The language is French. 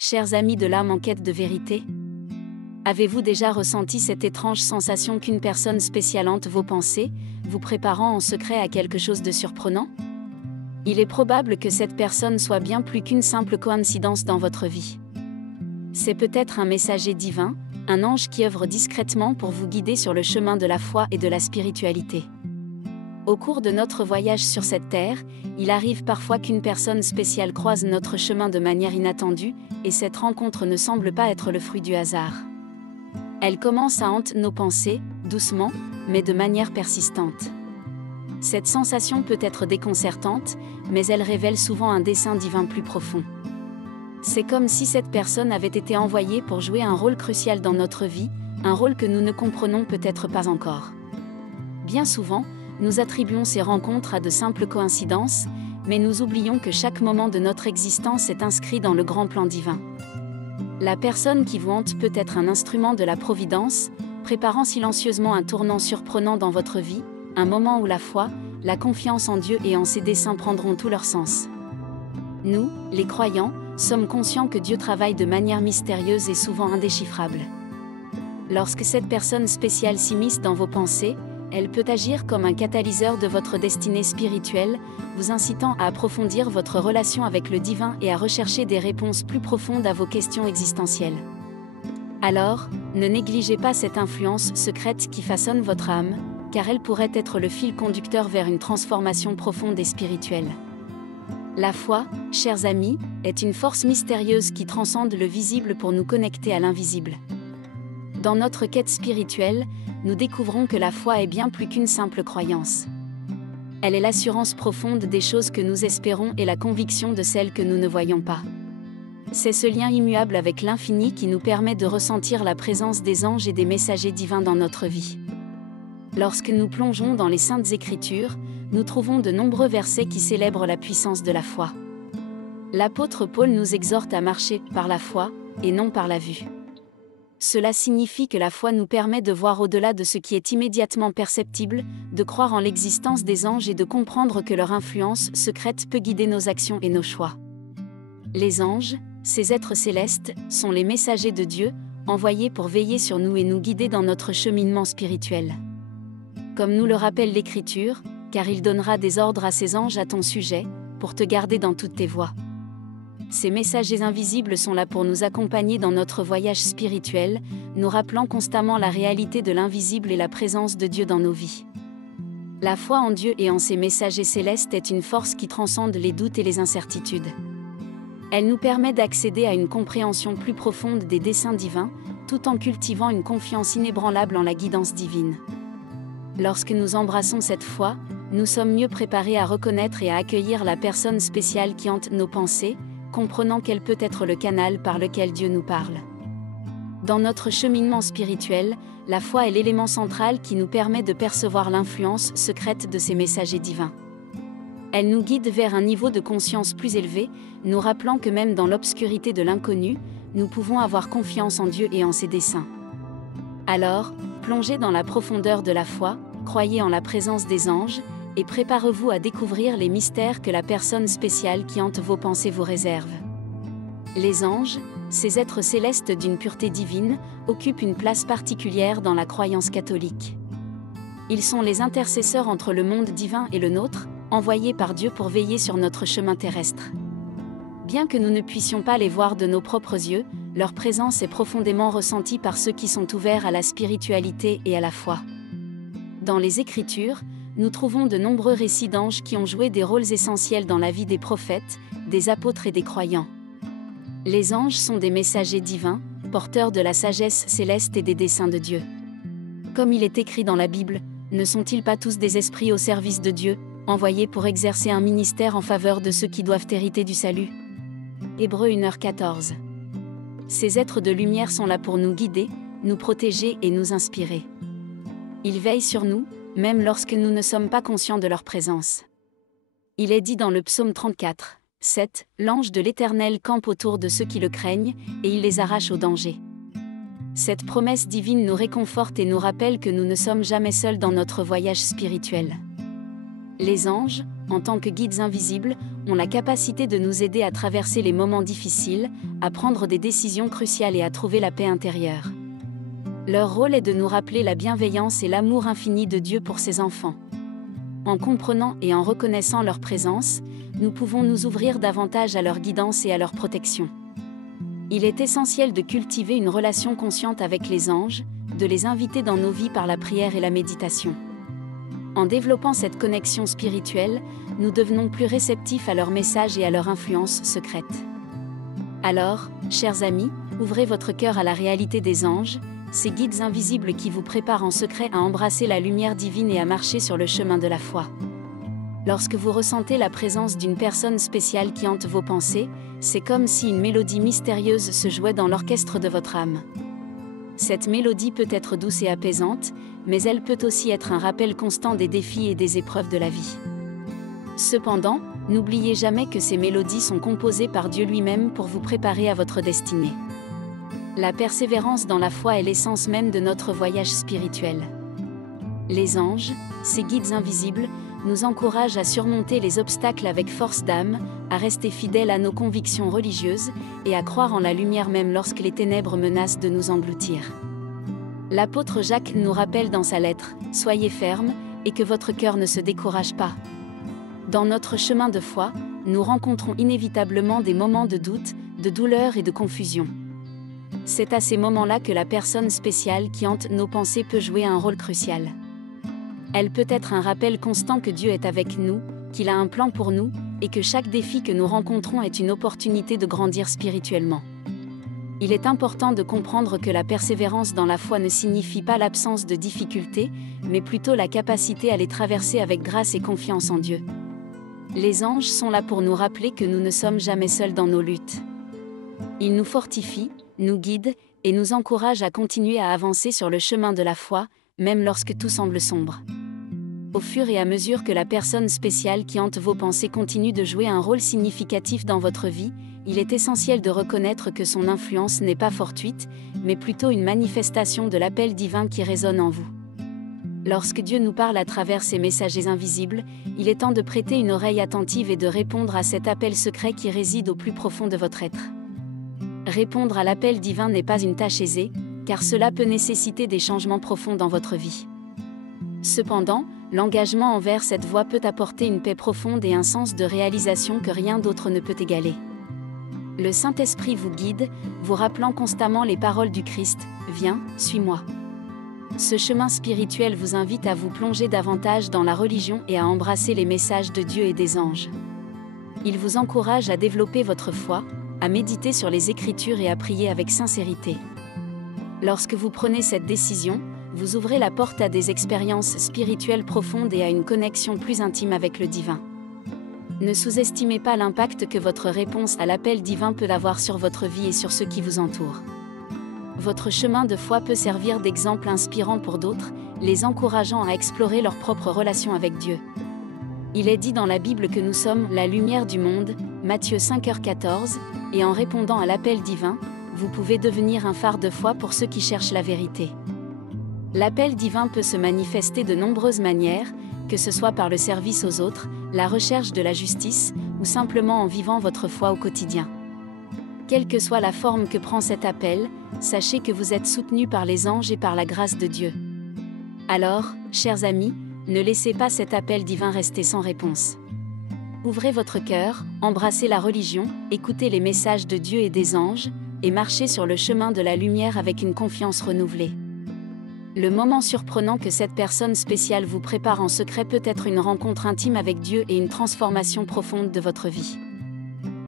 Chers amis de l'âme en quête de vérité, avez-vous déjà ressenti cette étrange sensation qu'une personne spéciale hante vos pensées, vous préparant en secret à quelque chose de surprenant? Il est probable que cette personne soit bien plus qu'une simple coïncidence dans votre vie. C'est peut-être un messager divin, un ange qui œuvre discrètement pour vous guider sur le chemin de la foi et de la spiritualité. Au cours de notre voyage sur cette terre, il arrive parfois qu'une personne spéciale croise notre chemin de manière inattendue, et cette rencontre ne semble pas être le fruit du hasard. Elle commence à hanter nos pensées, doucement, mais de manière persistante. Cette sensation peut être déconcertante, mais elle révèle souvent un dessein divin plus profond. C'est comme si cette personne avait été envoyée pour jouer un rôle crucial dans notre vie, un rôle que nous ne comprenons peut-être pas encore. Bien souvent, nous attribuons ces rencontres à de simples coïncidences, mais nous oublions que chaque moment de notre existence est inscrit dans le grand plan divin. La personne qui vous hante peut être un instrument de la providence, préparant silencieusement un tournant surprenant dans votre vie, un moment où la foi, la confiance en Dieu et en ses desseins prendront tout leur sens. Nous, les croyants, sommes conscients que Dieu travaille de manière mystérieuse et souvent indéchiffrable. Lorsque cette personne spéciale s'immisce dans vos pensées, elle peut agir comme un catalyseur de votre destinée spirituelle, vous incitant à approfondir votre relation avec le divin et à rechercher des réponses plus profondes à vos questions existentielles. Alors, ne négligez pas cette influence secrète qui façonne votre âme, car elle pourrait être le fil conducteur vers une transformation profonde et spirituelle. La foi, chers amis, est une force mystérieuse qui transcende le visible pour nous connecter à l'invisible. Dans notre quête spirituelle, nous découvrons que la foi est bien plus qu'une simple croyance. Elle est l'assurance profonde des choses que nous espérons et la conviction de celles que nous ne voyons pas. C'est ce lien immuable avec l'infini qui nous permet de ressentir la présence des anges et des messagers divins dans notre vie. Lorsque nous plongeons dans les Saintes Écritures, nous trouvons de nombreux versets qui célèbrent la puissance de la foi. L'apôtre Paul nous exhorte à marcher par la foi, et non par la vue. Cela signifie que la foi nous permet de voir au-delà de ce qui est immédiatement perceptible, de croire en l'existence des anges et de comprendre que leur influence secrète peut guider nos actions et nos choix. Les anges, ces êtres célestes, sont les messagers de Dieu, envoyés pour veiller sur nous et nous guider dans notre cheminement spirituel. Comme nous le rappelle l'Écriture, car il donnera des ordres à ses anges à ton sujet, pour te garder dans toutes tes voies. Ces messagers invisibles sont là pour nous accompagner dans notre voyage spirituel, nous rappelant constamment la réalité de l'invisible et la présence de Dieu dans nos vies. La foi en Dieu et en ses messagers célestes est une force qui transcende les doutes et les incertitudes. Elle nous permet d'accéder à une compréhension plus profonde des desseins divins, tout en cultivant une confiance inébranlable en la guidance divine. Lorsque nous embrassons cette foi, nous sommes mieux préparés à reconnaître et à accueillir la personne spéciale qui hante nos pensées, comprenant qu'elle peut être le canal par lequel Dieu nous parle. Dans notre cheminement spirituel, la foi est l'élément central qui nous permet de percevoir l'influence secrète de ces messagers divins. Elle nous guide vers un niveau de conscience plus élevé, nous rappelant que même dans l'obscurité de l'inconnu, nous pouvons avoir confiance en Dieu et en ses desseins. Alors, plongez dans la profondeur de la foi, croyez en la présence des anges, et préparez-vous à découvrir les mystères que la personne spéciale qui hante vos pensées vous réserve. Les anges, ces êtres célestes d'une pureté divine, occupent une place particulière dans la croyance catholique. Ils sont les intercesseurs entre le monde divin et le nôtre, envoyés par Dieu pour veiller sur notre chemin terrestre. Bien que nous ne puissions pas les voir de nos propres yeux, leur présence est profondément ressentie par ceux qui sont ouverts à la spiritualité et à la foi. Dans les Écritures, nous trouvons de nombreux récits d'anges qui ont joué des rôles essentiels dans la vie des prophètes, des apôtres et des croyants. Les anges sont des messagers divins, porteurs de la sagesse céleste et des desseins de Dieu. Comme il est écrit dans la Bible, ne sont-ils pas tous des esprits au service de Dieu, envoyés pour exercer un ministère en faveur de ceux qui doivent hériter du salut? Hébreux 1h14. Ces êtres de lumière sont là pour nous guider, nous protéger et nous inspirer. Ils veillent sur nous, même lorsque nous ne sommes pas conscients de leur présence. Il est dit dans le psaume 34, 7, « L'ange de l'Éternel campe autour de ceux qui le craignent, et il les arrache au danger. » Cette promesse divine nous réconforte et nous rappelle que nous ne sommes jamais seuls dans notre voyage spirituel. Les anges, en tant que guides invisibles, ont la capacité de nous aider à traverser les moments difficiles, à prendre des décisions cruciales et à trouver la paix intérieure. Leur rôle est de nous rappeler la bienveillance et l'amour infini de Dieu pour ses enfants. En comprenant et en reconnaissant leur présence, nous pouvons nous ouvrir davantage à leur guidance et à leur protection. Il est essentiel de cultiver une relation consciente avec les anges, de les inviter dans nos vies par la prière et la méditation. En développant cette connexion spirituelle, nous devenons plus réceptifs à leurs messages et à leur influence secrète. Alors, chers amis, ouvrez votre cœur à la réalité des anges, ces guides invisibles qui vous préparent en secret à embrasser la lumière divine et à marcher sur le chemin de la foi. Lorsque vous ressentez la présence d'une personne spéciale qui hante vos pensées, c'est comme si une mélodie mystérieuse se jouait dans l'orchestre de votre âme. Cette mélodie peut être douce et apaisante, mais elle peut aussi être un rappel constant des défis et des épreuves de la vie. Cependant, n'oubliez jamais que ces mélodies sont composées par Dieu lui-même pour vous préparer à votre destinée. La persévérance dans la foi est l'essence même de notre voyage spirituel. Les anges, ces guides invisibles, nous encouragent à surmonter les obstacles avec force d'âme, à rester fidèles à nos convictions religieuses, et à croire en la lumière même lorsque les ténèbres menacent de nous engloutir. L'apôtre Jacques nous rappelle dans sa lettre « Soyez fermes, et que votre cœur ne se décourage pas ». Dans notre chemin de foi, nous rencontrons inévitablement des moments de doute, de douleur et de confusion. C'est à ces moments-là que la personne spéciale qui hante nos pensées peut jouer un rôle crucial. Elle peut être un rappel constant que Dieu est avec nous, qu'il a un plan pour nous, et que chaque défi que nous rencontrons est une opportunité de grandir spirituellement. Il est important de comprendre que la persévérance dans la foi ne signifie pas l'absence de difficultés, mais plutôt la capacité à les traverser avec grâce et confiance en Dieu. Les anges sont là pour nous rappeler que nous ne sommes jamais seuls dans nos luttes. Ils nous fortifient, nous guident, et nous encouragent à continuer à avancer sur le chemin de la foi, même lorsque tout semble sombre. Au fur et à mesure que la personne spéciale qui hante vos pensées continue de jouer un rôle significatif dans votre vie, il est essentiel de reconnaître que son influence n'est pas fortuite, mais plutôt une manifestation de l'appel divin qui résonne en vous. Lorsque Dieu nous parle à travers ces messagers invisibles, il est temps de prêter une oreille attentive et de répondre à cet appel secret qui réside au plus profond de votre être. Répondre à l'appel divin n'est pas une tâche aisée, car cela peut nécessiter des changements profonds dans votre vie. Cependant, l'engagement envers cette voie peut apporter une paix profonde et un sens de réalisation que rien d'autre ne peut égaler. Le Saint-Esprit vous guide, vous rappelant constamment les paroles du Christ « Viens, suis-moi ». Ce chemin spirituel vous invite à vous plonger davantage dans la religion et à embrasser les messages de Dieu et des anges. Il vous encourage à développer votre foi, à méditer sur les Écritures et à prier avec sincérité. Lorsque vous prenez cette décision, vous ouvrez la porte à des expériences spirituelles profondes et à une connexion plus intime avec le divin. Ne sous-estimez pas l'impact que votre réponse à l'appel divin peut avoir sur votre vie et sur ceux qui vous entourent. Votre chemin de foi peut servir d'exemple inspirant pour d'autres, les encourageant à explorer leur propre relation avec Dieu. Il est dit dans la Bible que nous sommes la lumière du monde, Matthieu 5h14, et en répondant à l'appel divin, vous pouvez devenir un phare de foi pour ceux qui cherchent la vérité. L'appel divin peut se manifester de nombreuses manières, que ce soit par le service aux autres, la recherche de la justice, ou simplement en vivant votre foi au quotidien. Quelle que soit la forme que prend cet appel, sachez que vous êtes soutenus par les anges et par la grâce de Dieu. Alors, chers amis, ne laissez pas cet appel divin rester sans réponse. Ouvrez votre cœur, embrassez la religion, écoutez les messages de Dieu et des anges, et marchez sur le chemin de la lumière avec une confiance renouvelée. Le moment surprenant que cette personne spéciale vous prépare en secret peut être une rencontre intime avec Dieu et une transformation profonde de votre vie.